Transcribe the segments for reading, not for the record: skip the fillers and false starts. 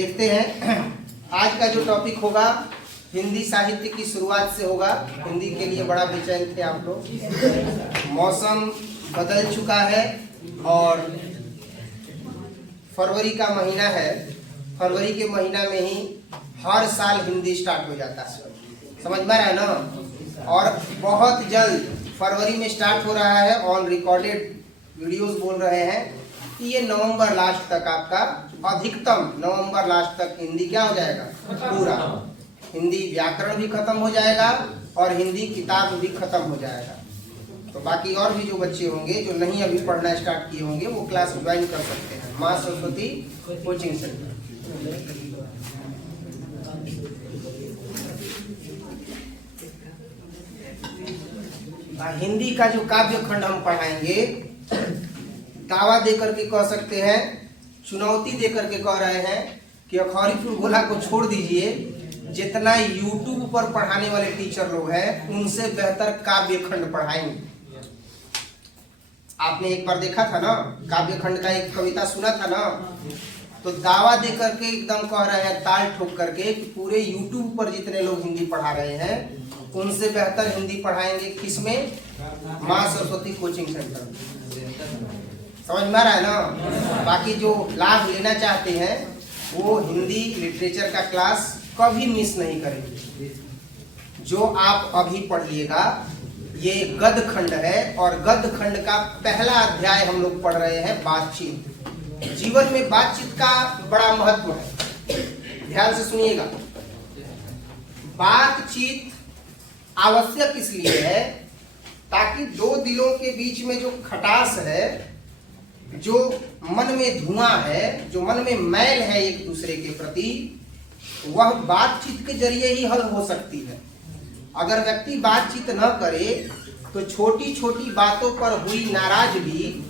देखते हैं आज का जो टॉपिक होगा हिंदी साहित्य की शुरुआत से होगा। हिंदी के लिए बड़ा बेचैन थे आप लोग। मौसम बदल चुका है और फरवरी का महीना है। फरवरी के महीना में ही हर साल हिंदी स्टार्ट हो जाता है, समझ में आ रहा है ना। और बहुत जल्द फरवरी में स्टार्ट हो रहा है। ऑन रिकॉर्डेड वीडियोस बोल रहे हैं कि ये नवंबर लास्ट तक आपका अधिकतम नवंबर लास्ट तक हिंदी क्या हो जाएगा, पूरा हिंदी व्याकरण भी खत्म हो जाएगा और हिंदी किताब भी खत्म हो जाएगा। तो बाकी और भी जो बच्चे होंगे जो नहीं अभी पढ़ना स्टार्ट किए होंगे वो क्लास ज्वाइन कर सकते हैं माँ सरस्वती कोचिंग सेंटर। हिंदी का जो काव्य खंड हम पढ़ाएंगे दावा देकर के कह सकते हैं, चुनौती देकर के कह रहे हैं कि अखौरी फुलगोला को छोड़ दीजिए, जितना यूट्यूब पर पढ़ाने वाले टीचर लोग हैं उनसे बेहतर काव्य खंड पढ़ाएंगे। आपने एक बार देखा था ना, काव्य खंड का एक कविता सुना था ना, तो दावा देकर के एकदम कह रहे हैं ताल ठोक करके कि पूरे यूट्यूब पर जितने लोग हिंदी पढ़ा रहे हैं उनसे बेहतर हिंदी पढ़ाएंगे। किसमें? माँ सरस्वती कोचिंग सेंटर। समझ में आ रहा है ना। बाकी जो लाभ लेना चाहते हैं वो हिंदी लिटरेचर का क्लास कभी मिस नहीं करेंगे। जो आप अभी पढ़िएगा ये गद्य खंड है और गद्य खंड का पहला अध्याय हम लोग पढ़ रहे हैं बातचीत। जीवन में बातचीत का बड़ा महत्व है, ध्यान से सुनिएगा। बातचीत आवश्यक इसलिए है ताकि दो दिलों के बीच में जो खटास है, जो मन में धुआं है, जो मन में मैल है एक दूसरे के प्रति, वह बातचीत के जरिए ही हल हो सकती है। अगर व्यक्ति बातचीत न करे तो छोटी छोटी बातों पर हुई नाराजगी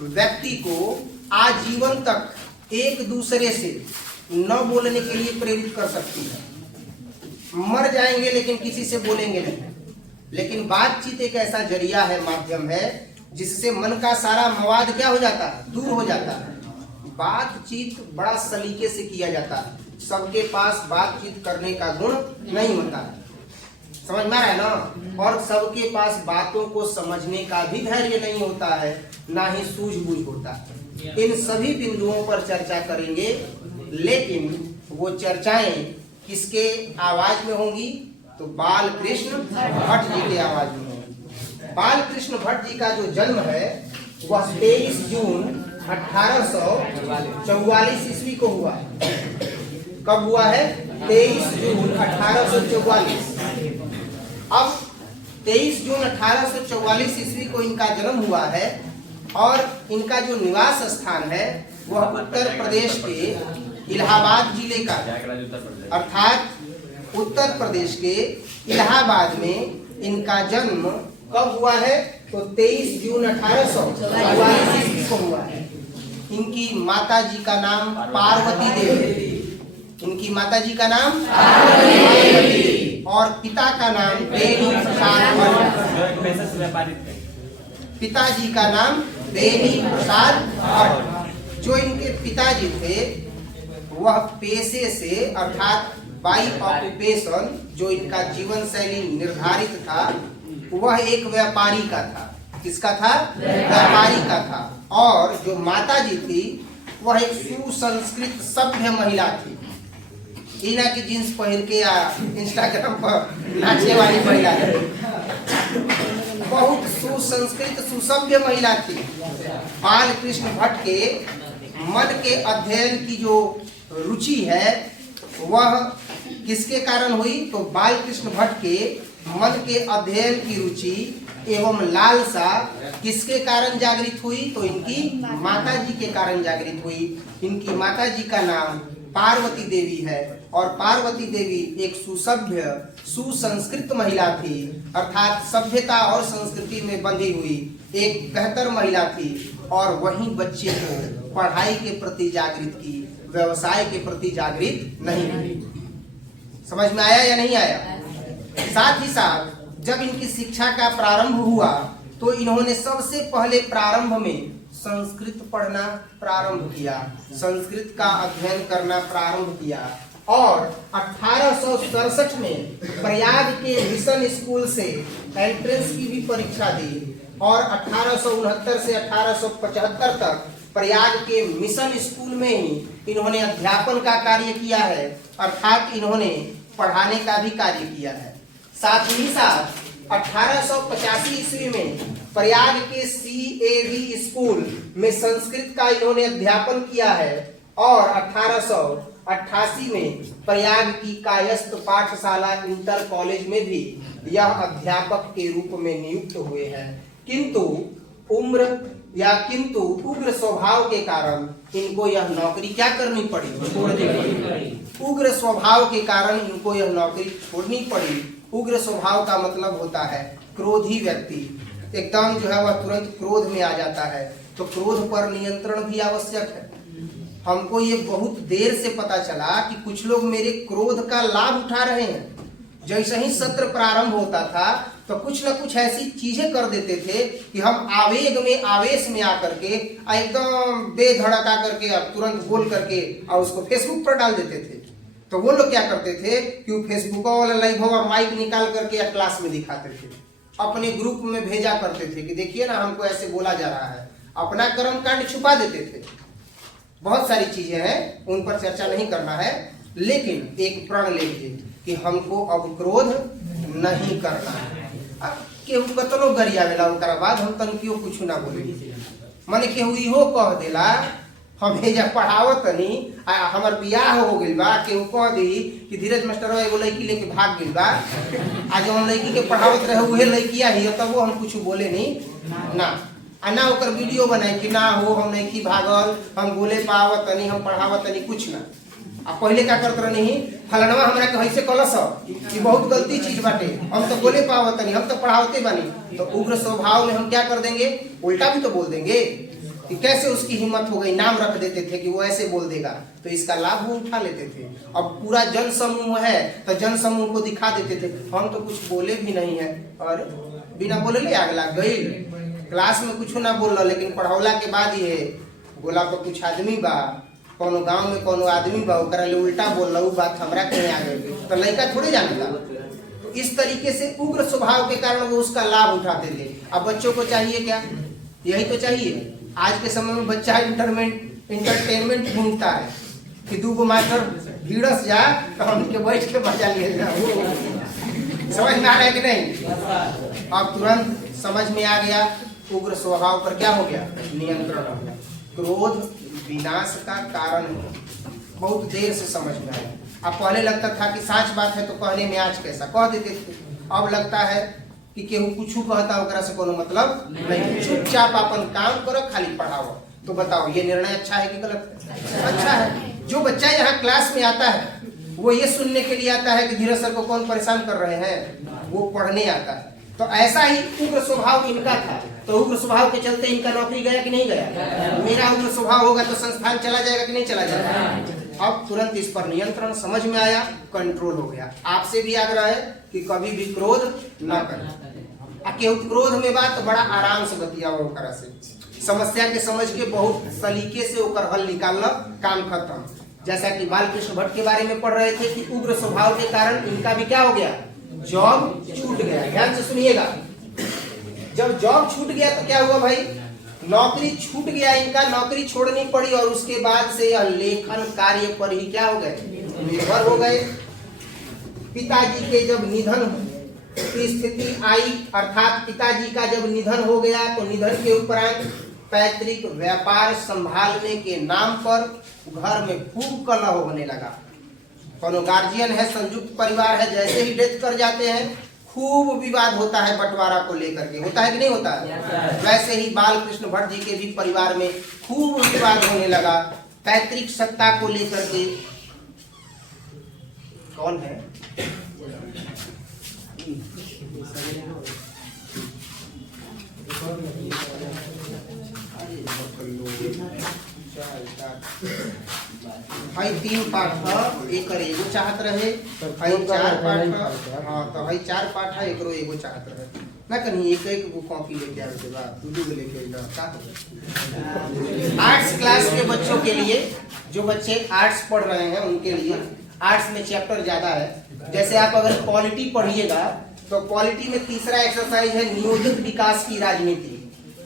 व्यक्ति को आजीवन तक एक दूसरे से न बोलने के लिए प्रेरित कर सकती है। मर जाएंगे लेकिन किसी से बोलेंगे नहीं। लेकिन बातचीत एक ऐसा जरिया है, माध्यम है, जिससे मन का सारा मवाद क्या हो जाता है, दूर हो जाता है। बातचीत बड़ा सलीके से किया जाता है, सबके पास बातचीत करने का गुण नहीं होता है, समझ में आ रहा है ना। और सबके पास बातों को समझने का भी धैर्य नहीं होता है, ना ही सूझबूझ होता है। इन सभी बिंदुओं पर चर्चा करेंगे, लेकिन वो चर्चाएं किसके आवाज में होंगी? तो बाल कृष्ण भट्ट जी के आवाज में होंगी। बाल कृष्ण भट्ट जी का जो जन्म है वह 23 जून 1844 ईस्वी को हुआ। कब हुआ है? 23 जून 1844। अब 23 जून 1844 ईस्वी को इनका जन्म हुआ है और इनका जो निवास स्थान है वह उत्तर प्रदेश के इलाहाबाद जिले का, अर्थात उत्तर प्रदेश के इलाहाबाद में इनका जन्म कब हुआ है? तो 23 जून 1844 ईस्वी को हुआ है। इनकी माता जी का नाम पार्वती देवी, इनकी माता जी का नाम पार्वती और पिता का नाम बेनी प्रसाद भट्ट। पिताजी का नाम बेनी प्रसाद भट्ट। जो इनके पिताजी थे वह पेशे से अर्थात बाई ऑक्यूपेशन, जो इनका जीवन शैली निर्धारित था, वह एक व्यापारी का था। किसका था? व्यापारी का था। और जो माता जी थी वह एक सुसंस्कृत सभ्य महिला थी। इना की जींस पहन के या इंस्टाग्राम पर नाचने वाली महिला है, बहुत सुसंस्कृत सुसभ्य महिला थी। बाल कृष्ण भट्ट के मन के अध्ययन की जो रुचि है वह किसके कारण हुई? तो बाल कृष्ण भट्ट के मन के अध्ययन की रुचि एवं लालसा किसके कारण जागृत हुई? तो इनकी माता जी के कारण जागृत हुई। इनकी माता जी का नाम पार्वती देवी है और पार्वती देवी एक सुसभ्य सुसंस्कृत महिला थी, अर्थात सभ्यता और संस्कृति में बंधी हुई एक बेहतर महिला थी। और वहीं बच्चे को पढ़ाई के प्रति जागृत की, व्यवसाय के प्रति जागृत नहीं की। समझ में आया या नहीं आया? साथ ही साथ जब इनकी शिक्षा का प्रारंभ हुआ तो इन्होंने सबसे पहले प्रारंभ में संस्कृत पढ़ना प्रारंभ किया, संस्कृत का अध्ययन करना प्रारंभ किया और 1867 में प्रयाग के मिशन स्कूल से एंट्रेंस की भी परीक्षा दी और 1869 से 1875 तक प्रयाग के मिशन स्कूल में ही इन्होंने अध्यापन का कार्य किया है, अर्थात इन्होंने पढ़ाने का भी कार्य किया है। साथ ही साथ 1885 ईस्वी में प्रयाग के CAV स्कूल में संस्कृत का इन्होंने अध्यापन किया है और 1888 में प्रयाग की कायस्थ पाठशाला इंटर कॉलेज में भी यह अध्यापक के रूप में नियुक्त हुए हैं। किंतु उग्र स्वभाव के कारण इनको यह नौकरी क्या करनी पड़ी, छोड़नी पड़ी। उग्र स्वभाव के कारण इनको यह नौकरी छोड़नी पड़ी। उग्र स्वभाव का मतलब होता है क्रोधी व्यक्ति, एकदम जो है वह तुरंत क्रोध में आ जाता है, तो क्रोध पर नियंत्रण भी आवश्यक है। हमको ये बहुत देर से पता चला कि कुछ लोग मेरे क्रोध का लाभ उठा रहे हैं। जैसे ही सत्र प्रारंभ होता था तो कुछ न कुछ ऐसी चीजें कर देते थे कि हम आवेग में आवेश में आकर के एकदम बेधड़क आकर के तुरंत बोल करके और उसको फेसबुक पर डाल देते थे। तो वो लोग क्या करते थे कि वो फेसबुक वाला लाइव होगा माइक निकाल करके या क्लास में दिखाते थे, अपने ग्रुप में भेजा करते थे कि देखिए ना हमको ऐसे बोला जा रहा है, अपना कर्म कांड छुपा देते थे। बहुत सारी चीजें हैं, उन पर चर्चा नहीं करना है, लेकिन एक प्रण लीजिए कि हमको अब क्रोध नहीं करना है। अब केहू कतनो गरिया वेला ओकरा बाद हम तनकियो कुछ ना बोले, माने केहू इहो कह देला हम हेजा पढ़ावत तनी हमर बियाह हो गइल बा, केहू कह दी कि धीरज मास्टर एगो लड़की लेके भाग गइल बा, आज हम लड़की के पढ़ावत रहे उहे लड़किया ही, तब वो हम कुछ बोले नहीं ना ओकर वीडियो बनाई कि ना हो हम नहीं भागल, हम बोले पावत तनी, हम पढ़ावत तनी, कुछ ना। अब पहले क्या करत रहनी फलनवा हमरा के ऐसे कलस कि बहुत गलती चीज बाटे, हम तो बोले पावत तनी, हम तो पढ़ावते बानी। तो उग्र स्वभाव में हम क्या कर देंगे, उल्टा भी तो बोल देंगे कि कैसे उसकी हिम्मत हो गई, नाम रख देते थे कि वो ऐसे बोल देगा, तो इसका लाभ वो उठा लेते थे। अब पूरा जन समूह है तो जन समूह को दिखा देते थे हम तो कुछ बोले भी नहीं है, और बिना बोले ले अगला गई क्लास में कुछ ना बोल, लेकिन पढ़ौला के बाद ये बोला तो कुछ आदमी बा, कोनो गांव में कोनो आदमी बा, ओकरा ले उल्टा बोल रहा, बात हमरा कहीं आ गई, तो लड़का थोड़े जानता। तो इस तरीके से उग्र स्वभाव के कारण वो उसका लाभ उठाते थे। अब बच्चों को चाहिए क्या, यही तो चाहिए। आज के समय में बच्चा इंटरटेनमेंट ढूंढता है कि 2 मास्टर भीड़स जा तो हम के बैठ के बजा लिए समझ में आ रहा है कि नहीं। अब तुरंत समझ में आ गया उग्र स्वभाव पर क्या हो गया, नियंत्रण हो गया। क्रोध विनाश का कारण है, बहुत देर से समझ में आया। अब पहले लगता था कि सच बात है तो कहने में आज कैसा कह देते थे, अब लगता है कि केहू कुछ कहता ओकरा से कोनो मतलब नहीं, चुपचाप अपन काम करो, खाली पढ़ाओ। तो बताओ ये निर्णय अच्छा है कि गलत है? अच्छा है। जो बच्चा यहाँ क्लास में आता है वो ये सुनने के लिए आता है कि धीरज सर को कौन परेशान कर रहे हैं, वो पढ़ने आता है। तो ऐसा ही उग्र स्वभाव इनका था, तो उग्र स्वभाव के चलते इनका नौकरी गया कि नहीं गया। मेरा उग्र स्वभाव होगा तो संस्थान चला जाएगा कि नहीं चला जाएगा। अब तुरंत इस पर नियंत्रण समझ में आया, कंट्रोल हो गया। आपसे भी आग्रह है कि कभी भी क्रोध न करें। केहू क्रोध में बात बड़ा आराम से बतियाओ, ओकरा से समस्या के समझ के बहुत सलीके से ओकर हल निकालना, काम खत्म। जैसा कि बालकृष्ण भट्ट के बारे में पढ़ रहे थे कि उग्र स्वभाव के कारण इनका भी क्या हो गया, जॉब छूट गया। ध्यान से सुनिएगा, जब जॉब छूट गया तो क्या हुआ भाई, नौकरी छूट गया, इनका नौकरी छोड़नी पड़ी और उसके बाद से यह लेखन कार्य पर ही क्या हो गए, निर्भर हो गए। पिताजी के जब निधन की स्थिति आई, अर्थात पिताजी का जब निधन हो गया तो निधन के उपरांत पैतृक व्यापार संभालने के नाम पर घर में खूब कलह होने लगा। कोनो गार्जियन है, संयुक्त परिवार है, जैसे ही डेथ कर जाते हैं खूब विवाद होता है बंटवारा को लेकर के, होता है कि नहीं होता है? वैसे ही बालकृष्ण भट्ट जी के भी परिवार में खूब विवाद होने लगा पैतृक सत्ता को लेकर के। कौन है? भाई 3 पाठ एक एगो चाहत रहे, भाई 4 पाठ, हाँ तो भाई 4 पाठ है, एकरो एगो चाहत रहे। ना कहीं एक एक वो कॉपी लेके आए थे बात दू लेके आर्ट्स क्लास के बच्चों के लिए, जो बच्चे आर्ट्स पढ़ रहे हैं उनके लिए आर्ट्स में चैप्टर ज्यादा है। जैसे आप अगर पॉलिटी पढ़िएगा तो पॉलिटी में तीसरा एक्सरसाइज है नियोजित विकास की राजनीति।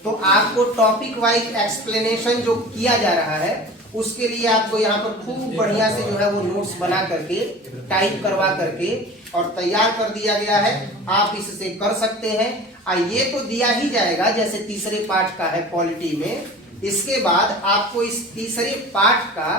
तो आपको टॉपिक वाइज एक्सप्लेनेशन जो किया जा रहा है उसके लिए आपको यहाँ पर खूब बढ़िया से जो है वो नोट्स बना करके टाइप करवा करके और तैयार कर दिया गया है। आप इससे कर सकते हैं। ये तो दिया ही जाएगा जैसे तीसरे पाठ का है पॉलिटी में। इसके बाद आपको इस तीसरे पाठ का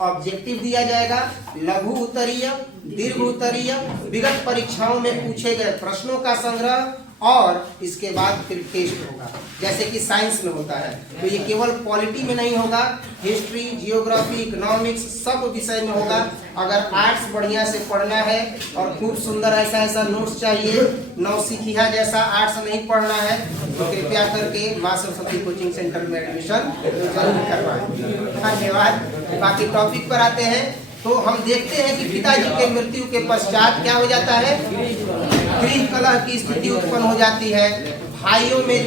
ऑब्जेक्टिव दिया जाएगा, लघु उत्तरीय, दीर्घ उत्तरीय, विगत परीक्षाओं में पूछे गए प्रश्नों का संग्रह और इसके बाद फिर टेस्ट होगा जैसे कि साइंस में होता है। तो ये केवल पॉलिटी में नहीं होगा, हिस्ट्री, जियोग्राफी, इकोनॉमिक्स सब विषय में होगा। अगर आर्ट्स बढ़िया से पढ़ना है और खूब सुंदर ऐसा ऐसा नोट्स चाहिए, नौसिखिया जैसा आर्ट्स नहीं पढ़ना है तो कृपया करके मां सरस्वती कोचिंग सेंटर में एडमिशन जरूर करवाएं। धन्यवाद। बाकी टॉपिक पर आते हैं तो हम देखते हैं कि पिताजी के मृत्यु के पश्चात क्या हो जाता है, गृह कलह की स्थिति उत्पन्न हो जाती है। भाइयों में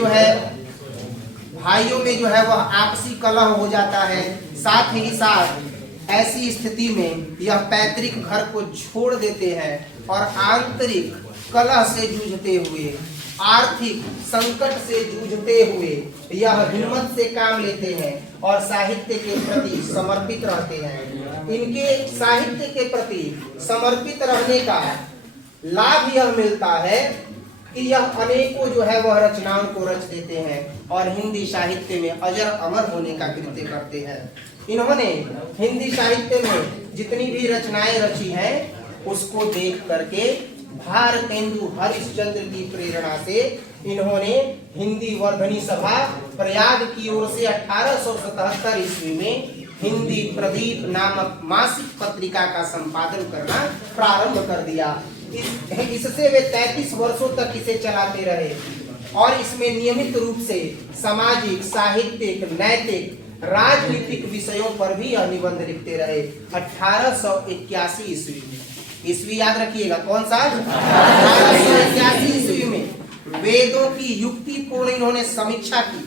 जो है वह आपसी कलह हो जाता है। साथ ही साथ ऐसी स्थिति में यह पैतृक घर को छोड़ देते हैं और आंतरिक कलह से जूझते हुए, आर्थिक संकट से जूझते हुए यह हिम्मत से काम लेते हैं और साहित्य के प्रति समर्पित रहते हैं। इनके साहित्य के प्रति समर्पित रहने का लाभ यह मिलता है कि यह अनेकों जो है वह रचनाओं को रच देते हैं और हिंदी साहित्य में अजर अमर होने का कृत्य करते हैं। इन्होंने हिंदी साहित्य में जितनी भी रचनाएं रची हैं उसको देख करके भारतेंदु हरिश्चंद्र की प्रेरणा से इन्होंने हिंदी वर्धनी सभा प्रयाग की ओर से 1877 ईस्वी में हिंदी प्रदीप नामक मासिक पत्रिका का संपादन करना प्रारंभ कर दिया। इससे वे 33 वर्षों तक इसे चलाते रहे और इसमें नियमित रूप से सामाजिक, साहित्यिक, नैतिक, राजनीतिक विषयों पर भी यह निबंध लिखते रहे। 1881 ईस्वी में, ईस्वी याद रखिएगा कौन सा, 1881 ईस्वी में वेदों की युक्तिपूर्ण इन्होंने समीक्षा की,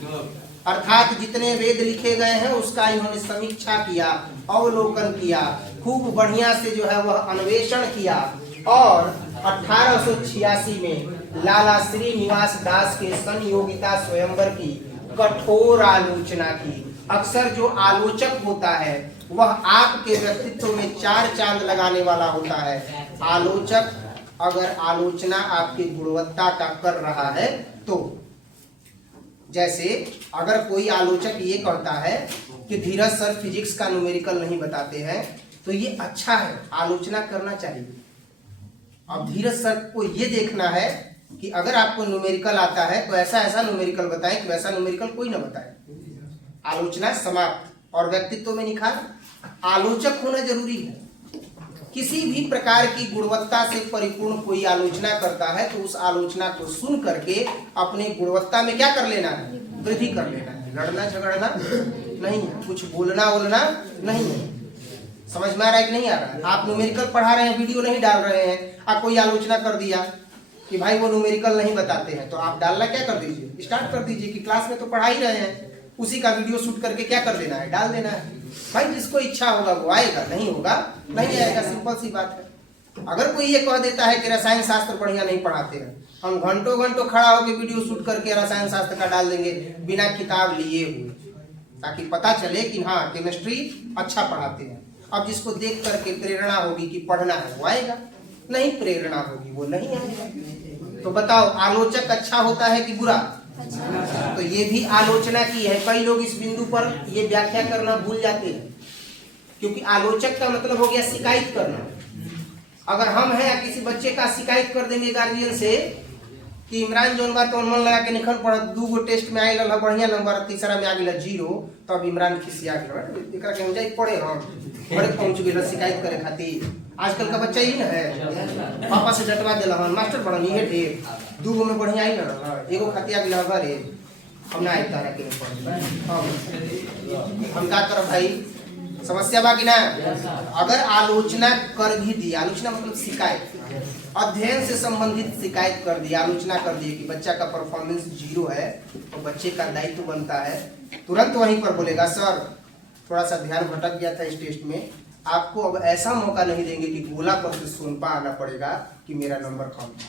अर्थात जितने वेद लिखे गए हैं उसका इन्होंने समीक्षा किया, अवलोकन किया, खूब बढ़िया से जो है वह अन्वेषण किया और 1886 में लाला श्रीनिवास दास के संयोगिता स्वयंवर की कठोर आलोचना की। अक्सर जो आलोचक होता है वह आपके व्यक्तित्व में 4 चांद लगाने वाला होता है। आलोचक अगर आलोचना आपकी गुणवत्ता का कर रहा है तो, जैसे अगर कोई आलोचक ये कहता है कि धीरज सर फिजिक्स का न्यूमेरिकल नहीं बताते हैं तो ये अच्छा है, आलोचना करना चाहिए। अब धीरज सर को ये देखना है कि अगर आपको न्यूमेरिकल आता है तो ऐसा ऐसा न्यूमेरिकल बताएं कि वैसा न्यूमेरिकल कोई ना बताए। आलोचना समाप्त और व्यक्तित्व में निखार। आलोचक होना जरूरी है। किसी भी प्रकार की गुणवत्ता से परिपूर्ण कोई आलोचना करता है तो उस आलोचना को सुन करके अपनी गुणवत्ता में क्या कर लेना है, वृद्धि कर लेना है। लड़ना झगड़ना नहीं है, कुछ बोलना बोलना नहीं है। समझ में आ रहा है कि नहीं आ रहा है? आप न्यूमेरिकल पढ़ा रहे हैं, वीडियो नहीं डाल रहे हैं, आप कोई आलोचना कर दिया कि भाई वो न्यूमेरिकल नहीं बताते हैं, तो आप डालना क्या कर दीजिए, स्टार्ट कर दीजिए कि क्लास में तो पढ़ा ही रहे हैं, उसी का वीडियो शूट करके क्या कर देना है, डाल देना है। भाई जिसको इच्छा होगा वो आएगा, नहीं होगा नहीं आएगा, सिंपल सी बात है। अगर कोई ये कह देता है कि रसायन शास्त्र बढ़िया नहीं पढ़ाते हैं, हम घंटों घंटों खड़ा होकर वीडियो शूट करके रसायन शास्त्र का डाल देंगे बिना किताब लिए हुए, ताकि पता चले कि हाँ केमिस्ट्री अच्छा पढ़ाते हैं। अब जिसको देख करके प्रेरणा होगी कि पढ़ना है वो आएगा, नहीं प्रेरणा होगी वो नहीं आएगा। तो बताओ आलोचक अच्छा होता है कि बुरा? तो ये भी आलोचना की है। कई लोग इस बिंदु पर ये व्याख्या करना भूल जाते हैं, क्योंकि आलोचक का मतलब हो गया शिकायत करना। अगर हम हैं किसी बच्चे का शिकायत कर देंगे गार्जियन से कि इमरान जोन बार तो मन लगा के निखल पड़ 2 गो टेस्ट में आए लगा बढ़िया नंबर, तीसरा में आ गया 0, तो अब इमरान खिसिया गया एकरा के हम जाई पढ़े हम बड़े पहुंच गए शिकायत करे खातिर। आजकल का बच्चा ही ना है, पापा से डटवा देला हन मास्टर बड़न ये ढेर 2 गो में बढ़िया आई ना, एगो खतिया गेला रे हम ना आई तारा के पढ़ हम का कर भाई समस्या बाकी ना। अगर आलोचना कर भी दी, आलोचना मतलब शिकायत, अध्ययन से संबंधित शिकायत कर दी, आलोचना कर दी कि बच्चा का परफॉर्मेंस 0 है, तो बच्चे का दायित्व बनता है तुरंत वहीं पर बोलेगा सर थोड़ा सा ध्यान भटक गया था इस टेस्ट में, आपको अब ऐसा मौका नहीं देंगे कि गोला पर से सोनपा आना पड़ेगा कि मेरा नंबर कम था।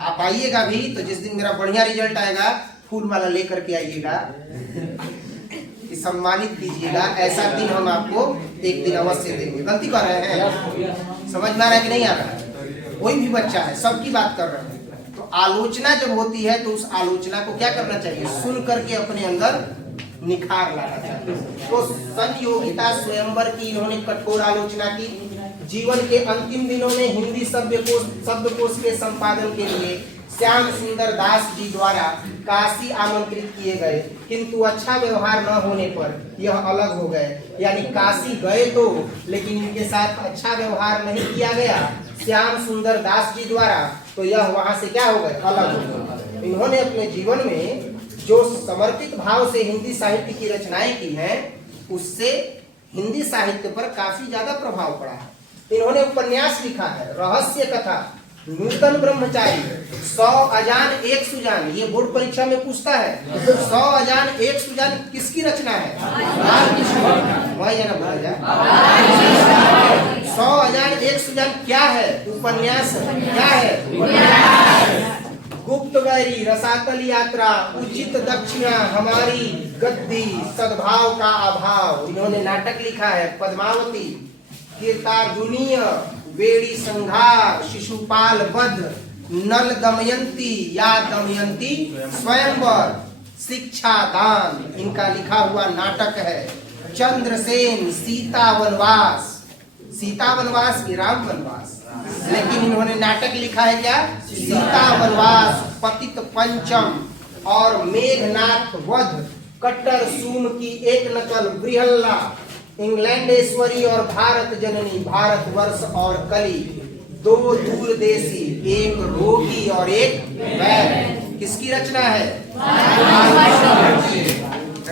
आप आइएगा भी तो जिस दिन मेरा बढ़िया रिजल्ट आएगा फूल माला लेकर के आइएगा कि सम्मानित कीजिएगा, ऐसा दिन हम आपको एक दिन अवश्य देंगे। गलती कर रहे हैं, समझ में आ रहा है कि नहीं आ रहा है? कोई भी बच्चा है, सबकी बात कर रहे हैं। तो आलोचना जब होती है तो उस आलोचना को क्या करना चाहिए, सुन करके अपने अंदर निखार लाना चाहिए। तो संयोगिता स्वयंवर की इन्होंने कठोर आलोचना की। जीवन के अंतिम दिनों में हिंदी शब्दकोश के संपादन के लिए श्याम सुंदर दास जी द्वारा काशी आमंत्रित किए गए, किंतु अच्छा व्यवहार न होने पर यह अलग हो गए। यानी काशी गए तो, लेकिन इनके साथ अच्छा व्यवहार नहीं किया गया श्याम सुंदर दास जी द्वारा, तो यह वहां से क्या हो गए, अलग हो गए। इन्होंने अपने जीवन में जो समर्पित भाव से हिंदी साहित्य की रचनाएं की हैं, उससे हिंदी साहित्य पर काफी ज्यादा प्रभाव पड़ा है। इन्होंने उपन्यास लिखा है, रहस्य कथा, नूतन ब्रह्मचारी, 100 अजान 1 सुजान, ये बोर्ड परीक्षा में पूछता है। 100 अजान 1 सुजान किसकी रचना है? वही है ना, बोला जाए 100 अजान 1 सुजान क्या है? उपन्यास क्या है? गुप्त बैरी, रसातल यात्रा, उचित दक्षिणा, हमारी गद्दी, सद्भाव का अभाव, इन्होंने नाटक लिखा है। पद्मावती, कीर्तार्जुनीय, वेड़ी संघार, शिशुपाल वध, नल दमयंती या दमयंती स्वयंवर, शिक्षा दान, इनका लिखा हुआ नाटक है। चंद्रसेन, सीता वनवास, सीता वनवास की राम वनवास, लेकिन इन्होंने नाटक लिखा है क्या, सीता वनवास, पतित पंचम और मेघनाथ वध, कट्टर सूम की एक नकल, बृहल्ला, इंग्लैंडेश्वरी और भारत जननी, भारतवर्ष और कली, 2 दूरदेशी, एक रोगी और एक वैर, किसकी रचना है?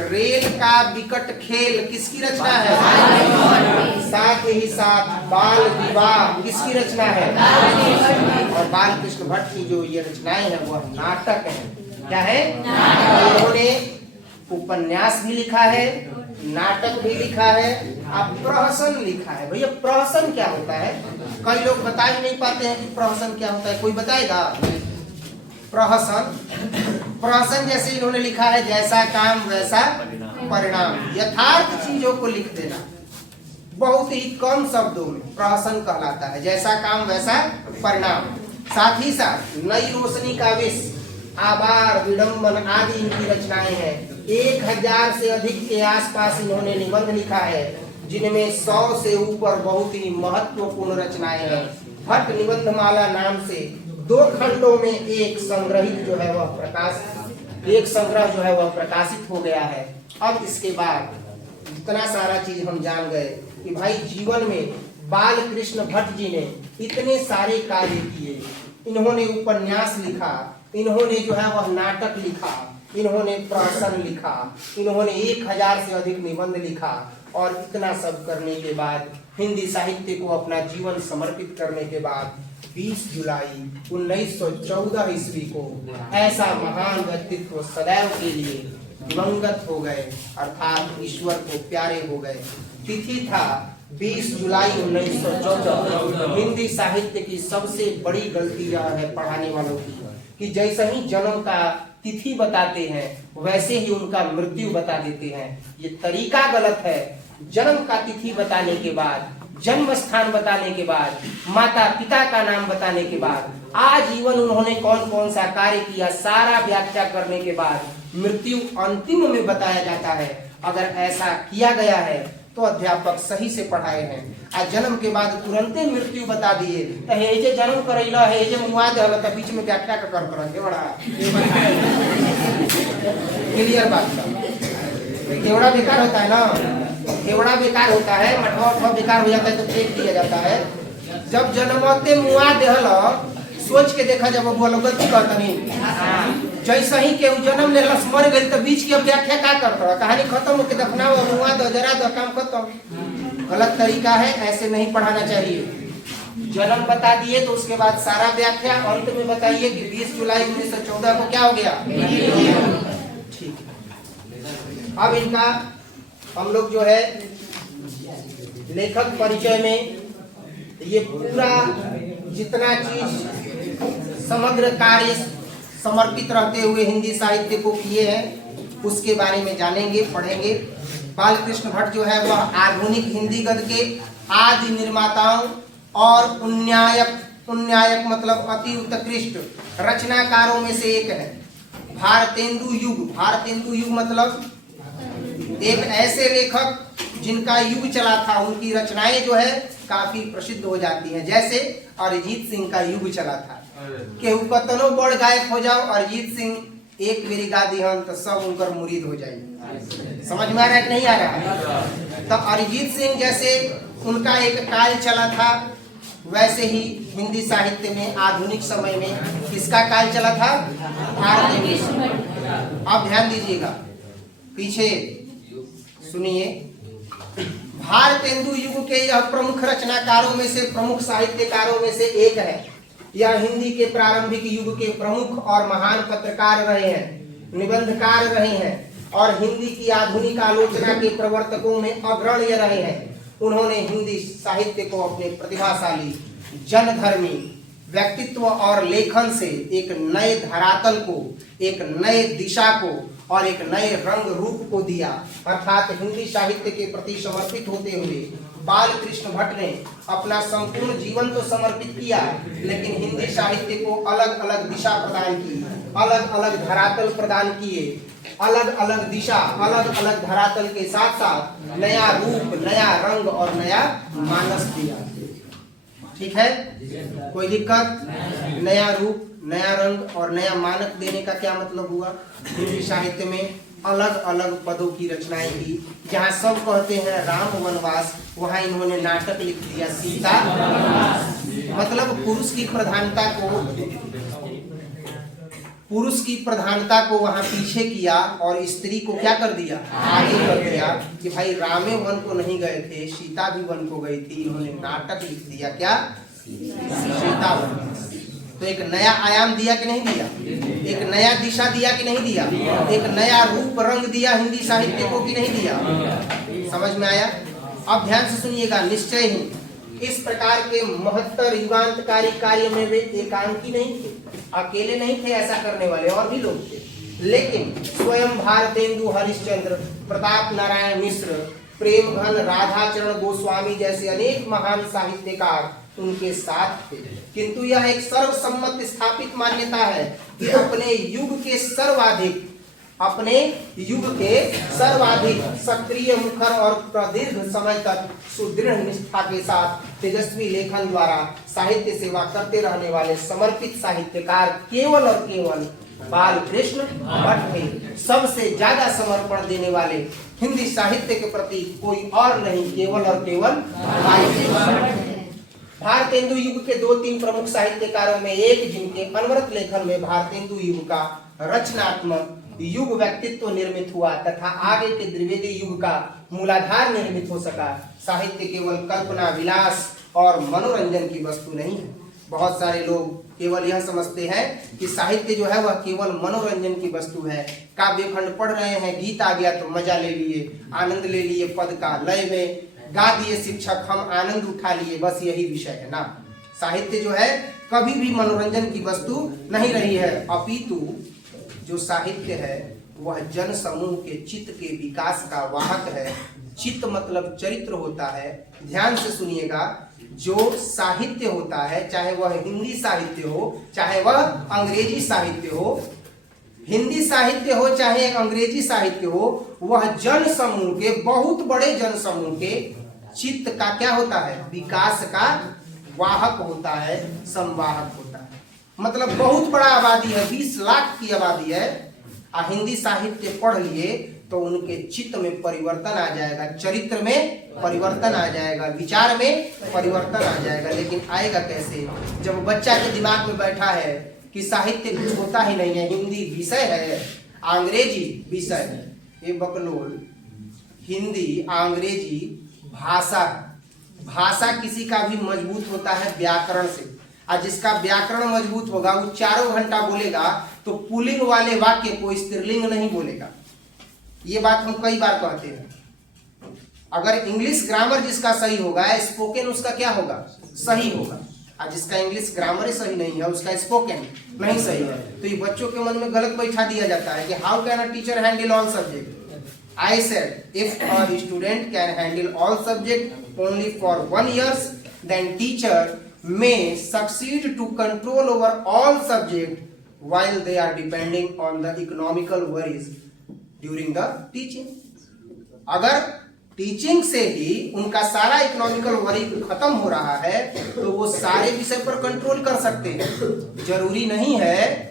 रेल का विकट खेल किसकी रचना है? साथ ही साथ बाल विवाह किसकी रचना है? और बाल कृष्ण भट्ट की जो ये रचनाएं हैं वह नाटक है। क्या है? उन्होंने उपन्यास भी लिखा है, नाटक भी लिखा है, अब प्रहसन लिखा है। भैया प्रहसन क्या होता है? कई लोग बता ही नहीं पाते हैं कि प्रहसन क्या होता है, कोई बताएगा? प्रहसन जैसे इन्होंने लिखा है, जैसा काम वैसा परिणाम, यथार्थ चीजों को लिख देना बहुत ही कम शब्दों में प्रहसन कहलाता है, जैसा काम वैसा परिणाम। साथ ही साथ नई रोशनी का विष, आभार, विडंबन आदि इनकी रचनाएं हैं। 1000 से अधिक के आसपास इन्होंने निबंध लिखा है, जिनमें 100 से ऊपर बहुत ही महत्वपूर्ण रचनाएं हैं। भट्ट निबंधमाला नाम से 2 खंडों में एक संग्रहित जो है वह एक संग्रह जो है वह प्रकाशित हो गया है। अब इसके बाद इतना सारा चीज हम जान गए कि भाई जीवन में बाल कृष्ण भट्ट जी ने इतने सारे कार्य किए। इन्होंने उपन्यास लिखा, इन्होंने जो है वह नाटक लिखा, इन्होंने प्रहसन लिखा, इन्होंने 1000 से अधिक निबंध लिखा, और इतना सब करने के बाद हिंदी साहित्य को अपना जीवन समर्पित करने के बाद 20 जुलाई 1914 ईस्वी को ऐसा महान व्यक्तित्व सदैव के लिए दिवंगत हो गए, अर्थात ईश्वर को प्यारे हो गए। तिथि था 20 जुलाई 1914। हिंदी साहित्य की सबसे बड़ी गलती यह है पढ़ाने वालों की कि जैसे ही जन्म का तिथि बताते हैं वैसे ही उनका मृत्यु बता देते हैं। ये तरीका गलत है। जन्म का तिथि बताने के बाद, जन्म स्थान बताने के बाद, माता पिता का नाम बताने के बाद, आजीवन उन्होंने कौन कौन सा कार्य किया, सारा व्याख्या करने के बाद मृत्यु अंतिम में बताया जाता है। अगर ऐसा किया गया है तो अध्यापक सही से पढ़ाए हैं। आज जन्म के बाद तुरंत मृत्यु बता दिए तो हेजे जन्म करैला हेजे मुआ देला त बीच में व्याख्या का कर करके बड़ा क्लियर बात है। केवड़ा बेकार होता है ना, केवड़ा बेकार होता है, मठवा बेकार हो जाता है तो फेंक दिया जाता है। जब जन्मते मुआ देहल सोच के देखा, जब वो गलती करता नहीं जैसे ही केहू जन्म ले लस मर गई तो बीच की अब व्याख्या क्या करता, कहानी खत्म होके दफनाओ, मुआ दो, जरा दो, काम खत्म। गलत तरीका है, ऐसे नहीं पढ़ाना चाहिए। जन्म बता दिए तो उसके बाद सारा व्याख्या, अंत में बताइए कि 20 जुलाई 1914 को क्या हो गया। ठीक है, अब इनका हम लोग जो है लेखक परिचय में ये पूरा जितना चीज समग्र कार्य समर्पित रहते हुए हिंदी साहित्य को किए हैं उसके बारे में जानेंगे, पढ़ेंगे। बालकृष्ण भट्ट जो है वह आधुनिक हिंदी गद्य के आदि निर्माताओं और उन्नायक मतलब अति उत्कृष्ट रचनाकारों में से एक है। भारतेंदु युग मतलब एक ऐसे लेखक जिनका युग चला था, उनकी रचनाएं जो है काफी प्रसिद्ध हो जाती हैं। जैसे अरिजीत सिंह का युग चला था, केहू कतनो बड़ गायक हो जाओ, अरिजीत सिंह एक मेरी गा दिहन तो सब उनकर मुरीद हो जाएंगे। समझ में आ रहा है कि नहीं आ रहा है? तो अरिजीत सिंह जैसे उनका एक काल चला था, वैसे ही हिंदी साहित्य में आधुनिक समय में किसका काल चला था? अब ध्यान दीजिएगा, पीछे सुनिए। भारतेंदु युग के यह प्रमुख रचनाकारों में से, प्रमुख साहित्यकारों में से एक है। यह हिंदी के प्रारंभिक युग के प्रमुख और महान पत्रकार रहे हैं, निबंधकार रहे हैं और हिंदी की आधुनिक आलोचना के प्रवर्तकों में अग्रणी रहे हैं। उन्होंने हिंदी साहित्य को अपने प्रतिभाशाली, जनधर्मी व्यक्तित्व और लेखन से एक नए धरातल को, एक नए दिशा को और एक नए रंग रूप को दिया। अर्थात हिंदी साहित्य के प्रति समर्पित होते हुए बालकृष्ण भट्ट ने अपना संपूर्ण जीवन तो समर्पित किया, लेकिन हिंदी साहित्य को अलग अलग दिशा प्रदान की, अलग अलग धरातल प्रदान किए, अलग अलग दिशा, अलग अलग धरातल के साथ साथ नया रूप, नया रंग और नया मानस दिया। ठीक है, कोई दिक्कत? नया रूप, नया रंग और नया मानक देने का क्या मतलब हुआ? हिंदी साहित्य में अलग अलग पदों की रचनाएं की। जहाँ सब कहते हैं राम वनवास, वहाँ इन्होंने नाटक लिख दिया सीता वनवास। मतलब पुरुष की प्रधानता को वहाँ पीछे किया और स्त्री को क्या कर दिया? आगे कर दिया कि भाई रामे वन को नहीं गए थे, सीता भी वन को गई थी। इन्होंने नाटक लिख दिया, क्या? सीता वनवास। तो एक नया आयाम दिया कि नहीं दिया? एक नया दिशा दिया कि नहीं दिया? एक नया रूप रंग दिया हिंदी साहित्य को कि नहीं दिया? समझ में आया? अब ध्यान से सुनिएगा। निश्चय ही इस प्रकार के महत्तर युगांतकारी कार्य में वे एकांकी नहीं थे, अकेले नहीं थे ऐसा करने वाले, और भी लोग थे। लेकिन स्वयं भारतेंदु हरिश्चंद्र, प्रताप नारायण मिश्र, प्रेमघन राधाचरण गोस्वामी जैसे अनेक महान साहित्यकार उनके साथ थे। किंतु यह एक सर्वसम्मत स्थापित मान्यता है कि अपने युग के सर्वाधिक सक्रिय, मुखर और प्रदीर्घ समय तक सुदृढ़ निष्ठा के साथ तेजस्वी लेखन द्वारा साहित्य सेवा करते रहने वाले समर्पित साहित्यकार केवल और केवल बालकृष्ण भट्ट थे। सबसे ज्यादा समर्पण देने वाले हिंदी साहित्य के प्रति कोई और नहीं, केवल और केवल बालकृष्ण भट्ट। भारतेंदु युग के 2-3 प्रमुख साहित्यकारों में एक, जिनके अनवरत लेखन में भारतेंदु युग का रचनात्मक युग व्यक्तित्व निर्मित हुआ तथा आगे के द्विवेदी युग का मूलाधार निर्मित हो सका। साहित्य केवल कल्पना, विलास और मनोरंजन की वस्तु नहीं है। बहुत सारे लोग केवल यह समझते हैं कि साहित्य जो है वह केवल मनोरंजन की वस्तु है। काव्य खंड पढ़ रहे हैं, गीत आ गया तो मजा ले लिए, आनंद ले लिए, पद का लय में गा दिए शिक्षक, हम आनंद उठा लिए, बस यही विषय है ना। साहित्य जो है कभी भी मनोरंजन की वस्तु नहीं रही है, अपितु जो साहित्य है वह जन समूह के चित्त के विकास का वाहक है। चित्त मतलब चरित्र होता है। ध्यान से सुनिएगा, जो साहित्य होता है, चाहे वह हिंदी साहित्य हो, चाहे वह अंग्रेजी साहित्य हो, हिंदी साहित्य हो चाहे अंग्रेजी साहित्य हो, वह जन समूह के, बहुत बड़े जन समूह के चित्त का क्या होता है? विकास का वाहक होता है, संवाहक होता है। मतलब बहुत बड़ा आबादी है, 20 लाख की आबादी है, हिंदी साहित्य पढ़ लिए तो उनके चित्त में परिवर्तन आ जाएगा, चरित्र में परिवर्तन आ जाएगा, विचार में परिवर्तन आ जाएगा। लेकिन आएगा कैसे? जब बच्चा के दिमाग में बैठा है कि साहित्य कुछ होता ही नहीं है, हिंदी विषय है, अंग्रेजी विषय है। ये बकलोल हिंदी अंग्रेजी भाषा, भाषा किसी का भी मजबूत होता है व्याकरण से, और जिसका व्याकरण मजबूत होगा वो 4 घंटा बोलेगा तो पुल्लिंग वाले वाक्य को स्त्रीलिंग नहीं बोलेगा। ये बात हम कई बार कहते हैं। अगर इंग्लिश ग्रामर जिसका सही होगा, स्पोकन उसका क्या होगा, सही होगा, और जिसका इंग्लिश ग्रामर ही सही नहीं है उसका स्पोकन नहीं सही है। तो ये बच्चों के मन में गलत बैठा दिया जाता है कि how can a teacher handle all subject. I said if a student can handle all subject only for 1 year, then teacher may succeed to control over all subject while they are depending on the economical worries during the teaching. अगर teaching से ही उनका सारा economical worry खत्म हो रहा है तो वो सारे विषय पर कंट्रोल कर सकते हैं। जरूरी नहीं है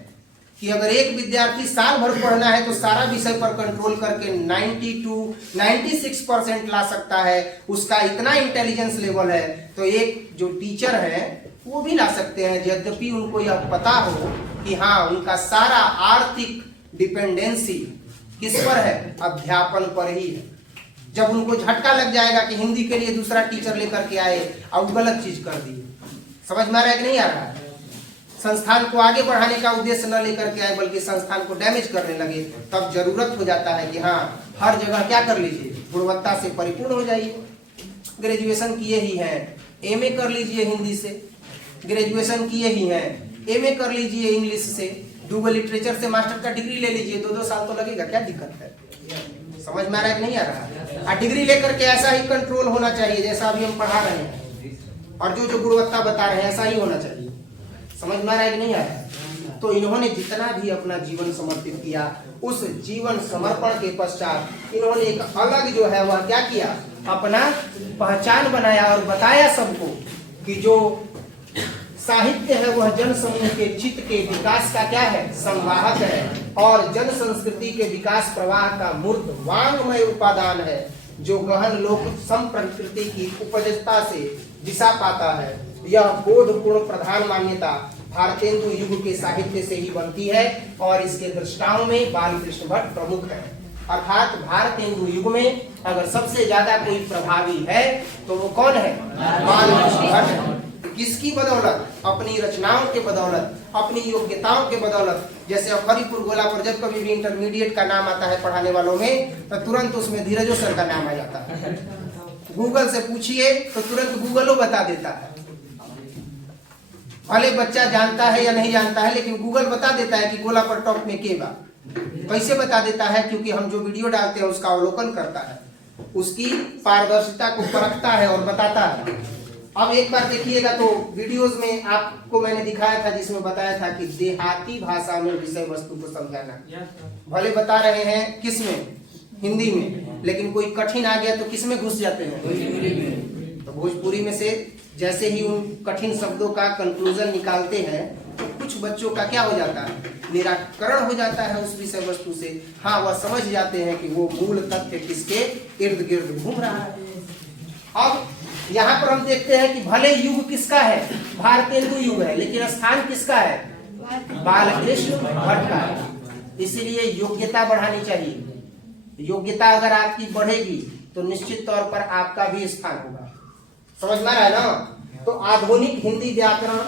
कि अगर एक विद्यार्थी साल भर पढ़ना है तो सारा विषय पर कंट्रोल करके 96% ला सकता है, उसका इतना इंटेलिजेंस लेवल है। तो एक जो टीचर है वो भी ला सकते हैं, यद्यपि उनको यह पता हो कि हाँ उनका सारा आर्थिक डिपेंडेंसी किस पर है, अध्यापन पर ही है। जब उनको झटका लग जाएगा कि हिंदी के लिए दूसरा टीचर लेकर के आए और गलत चीज कर दी, समझ में आ रहा है कि नहीं आ रहा है, संस्थान को आगे बढ़ाने का उद्देश्य न लेकर के आए बल्कि संस्थान को डैमेज करने लगे, तब जरूरत हो जाता है कि हाँ हर जगह क्या कर लीजिए, गुणवत्ता से परिपूर्ण हो जाइए। ग्रेजुएशन किए ही हैं, एमए कर लीजिए हिंदी से, ग्रेजुएशन किए ही हैं, एमए कर लीजिए इंग्लिश से, डुअल लिटरेचर से मास्टर का डिग्री ले लीजिए, 2-2 साल तो लगेगा, क्या दिक्कत है। समझ में आ रहा है कि नहीं आ रहा है। डिग्री लेकर के ऐसा ही कंट्रोल होना चाहिए जैसा अभी हम पढ़ा रहे हैं, और जो जो गुणवत्ता बता रहे हैं ऐसा ही होना चाहिए। समझ में आ रहा है कि नहीं आ रहा है। तो इन्होंने जितना भी अपना जीवन समर्पित किया, उस जीवन समर्पण के पश्चात इन्होंने एक अलग जो है वह क्या किया, अपना पहचान बनाया और बताया सबको कि जो साहित्य है वह जन समूह के चित्त के विकास का क्या है, संवाहक है, और जन संस्कृति के विकास प्रवाह का मूर्त वांग्मय उपादान है, जो गहन लोक संप्रकृति की उपजता से दिशा पाता है। यह बोधपूर्ण प्रधान मान्यता भारतेंदु युग के साहित्य से ही बनती है और इसके दृष्टाओं में बालकृष्ण भट्ट प्रमुख है। अर्थात भारतेंदु युग में अगर सबसे ज्यादा कोई प्रभावी है तो वो कौन है, बालकृष्ण भट्ट है। किसकी बदौलत, अपनी रचनाओं के बदौलत, अपनी योग्यताओं के बदौलत। जैसे हरिपुर गोला पर जब कभी भी इंटरमीडिएट का नाम आता है पढ़ाने वालों में तो तुरंत उसमें धीरजो सर का नाम आ जाता है। गूगल से पूछिए तो तुरंत गूगलो बता देता है। भले बच्चा जानता है या नहीं जानता है लेकिन गूगल बता देता है कि गोला पर टॉप में के बा। कैसे बता देता है, क्योंकि हम जो वीडियो डालते हैं उसका अवलोकन करता है, उसकी पारदर्शिता को परखता है और बताता है। अब एक बार देखिएगा तो वीडियोस में आपको मैंने दिखाया था जिसमें बताया था कि देहाती भाषा में विषय वस्तु को समझाना। भले बता रहे हैं किसमें, हिंदी में, लेकिन कोई कठिन आ गया तो किसमें घुस जाते हैं, भोजपुरी में। तो भोजपुरी में से जैसे ही उन कठिन शब्दों का कंक्लूजन निकालते हैं तो कुछ बच्चों का क्या हो जाता है, निराकरण हो जाता है उस विषय वस्तु से। हाँ, वह समझ जाते हैं कि वो मूल तथ्य किसके इर्द गिर्द घूम रहा है। अब यहाँ पर हम देखते हैं कि भले युग किसका है, भारतेंदु युग है, लेकिन स्थान किसका है, बालकृष्ण भट्ट का है। इसीलिए योग्यता बढ़ानी चाहिए। योग्यता अगर आपकी बढ़ेगी तो निश्चित तौर पर आपका भी स्थान होगा। समझ में आ रहा है ना। तो आधुनिक हिंदी व्याकरण,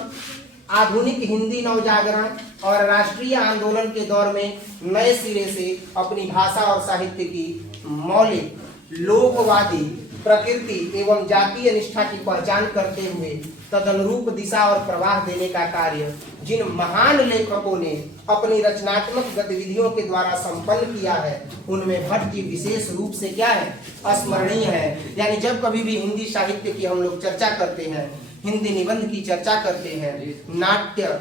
आधुनिक हिंदी नवजागरण और राष्ट्रीय आंदोलन के दौर में नए सिरे से अपनी भाषा और साहित्य की मौलिक लोकवादी प्रकृति एवं जातीय निष्ठा की पहचान करते हुए तदनुरूप दिशा और प्रवाह देने का कार्य जिन महान लेखकों ने अपनी रचनात्मक गतिविधियों के द्वारा संपन्न किया है उनमें भट्ट जी विशेष रूप से क्या है, अस्मरणीय है। यानी जब कभी भी हिंदी साहित्य की हम लोग चर्चा करते हैं, हिंदी निबंध की चर्चा करते हैं, नाट्य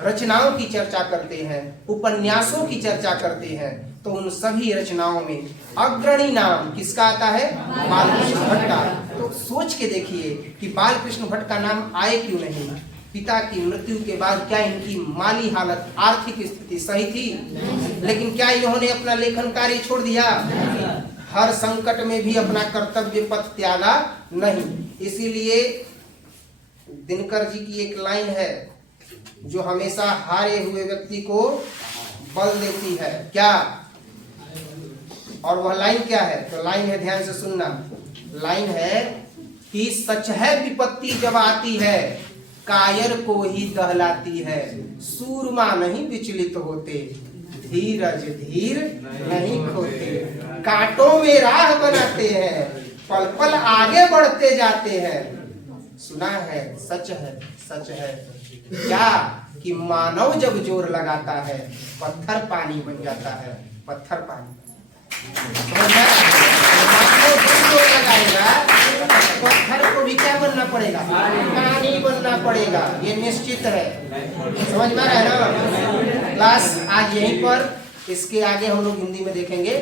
रचनाओं की चर्चा करते हैं, उपन्यासों की चर्चा करते हैं, तो उन सभी रचनाओं में अग्रणी नाम किसका आता है, बालकृष्ण भट्ट का। तो सोच के देखिए कि बालकृष्ण भट्ट का नाम आए क्यों नहीं। पिता की मृत्यु के बाद क्या इनकी माली हालत, आर्थिक स्थिति सही थी, लेकिन क्या इन्होंने अपना लेखन कार्य छोड़ दिया, हर संकट में भी अपना कर्तव्य पथ त्यागा नहीं। इसीलिए दिनकर जी की एक लाइन है जो हमेशा हारे हुए व्यक्ति को बल देती है। क्या? और वह लाइन क्या है? तो लाइन है, ध्यान से सुनना, लाइन है कि सच है विपत्ति जब आती है, कायर को ही दहलाती है, सूरमा नहीं विचलित होते, धीरज धीर नहीं खोते, कांटों में राह बनाते हैं, पल पल आगे बढ़ते जाते हैं। सुना है, सच है, सच है क्या कि मानव जब जोर लगाता है पत्थर पानी बन जाता है, पत्थर पानी। मानव जब जोर लगाएगा पत्थर को भी क्या बनना पड़ेगा? पानी बनना पड़ेगा, ये निश्चित है। समझ में आ रहा है ना? क्लास आज यहीं पर, इसके आगे हम लोग हिंदी में देखेंगे।